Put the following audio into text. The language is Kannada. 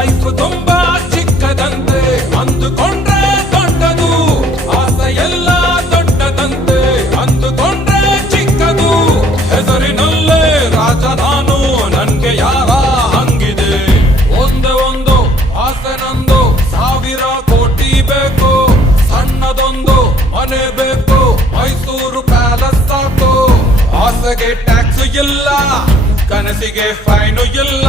ಲೈಫ್ ತುಂಬಾ ಚಿಕ್ಕದಂತೆ ಅಂದುಕೊಂಡ್ರೆ ದೊಡ್ಡದು, ಆಸೆ ಎಲ್ಲ ದೊಡ್ಡದಂತೆ ಅಂದುಕೊಂಡ್ರೆ ಚಿಕ್ಕದು. ಹೆಸರಿನಲ್ಲೇ ರಾಜ ನಾನು, ನನ್ಗೆ ಯಾರ ಹಂಗಿದೆ? ಒಂದೇ ಒಂದು ಆಸೆ ನಂದು, 1000 ಕೋಟಿ ಬೇಕು. ಸಣ್ಣದೊಂದು ಮನೆ ಬೇಕು, ಮೈಸೂರು ಪ್ಯಾಲೇಸ್ ಸಾಕು. ಆಸೆಗೆ ಟ್ಯಾಕ್ಸ್ ಇಲ್ಲ, ಕನಸಿಗೆ ಫೈನು ಇಲ್ಲ.